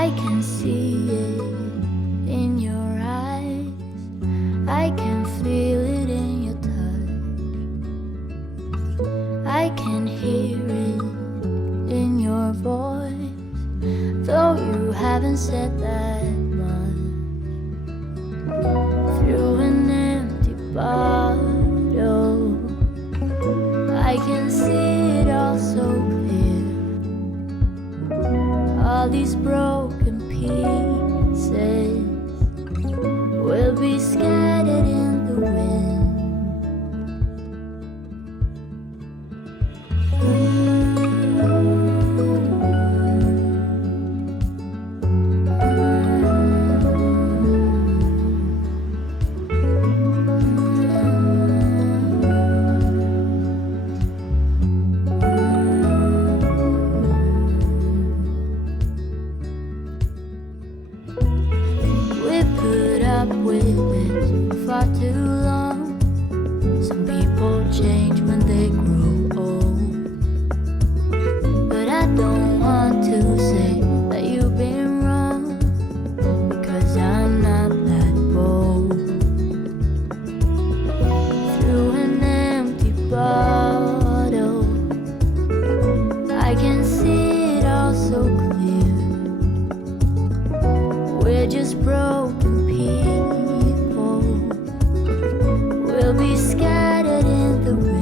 I can see it in your eyes. I can feel it in your touch. I can hear it in your voice, though you haven't said that much. Through an empty bottle, I can see it all so clear. All these broken pieces will be scattered in the wind. With it for far too long. Some people change when they grow old, but I don't want to say that you've been wrong, because I'm not that bold. Through an empty bottle, I can see it all so clear. We're just broken people, will be scattered in the wind.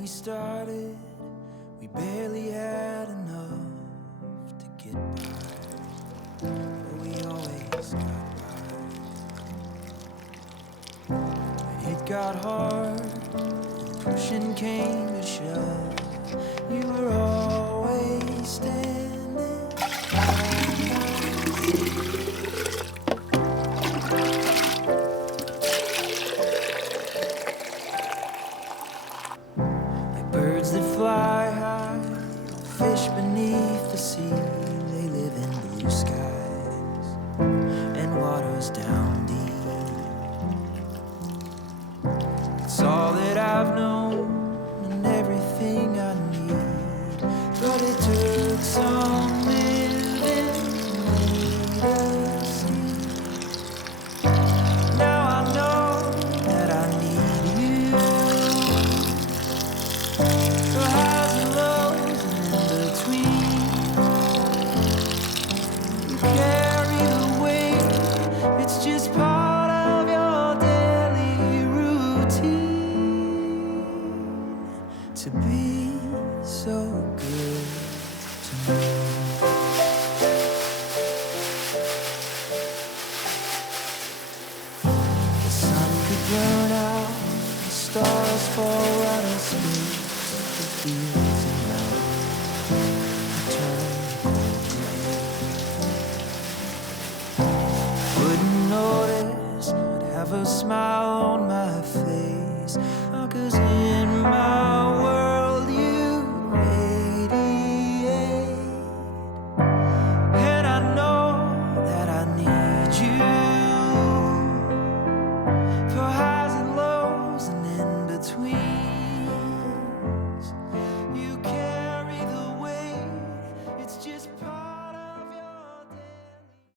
we started, we barely had enough to get by, but we always got by. When it got hard and pushing came to shove, you were always standing by. Birds that fly high, fish beneath the sea, they live in blue skies and waters down deep. It's all that I've known and everything I need, but it took some living for me to see. Now I know that I need you. The highs and lows and in between, you carry the weight. It's just part of your daily routine to be so good to me.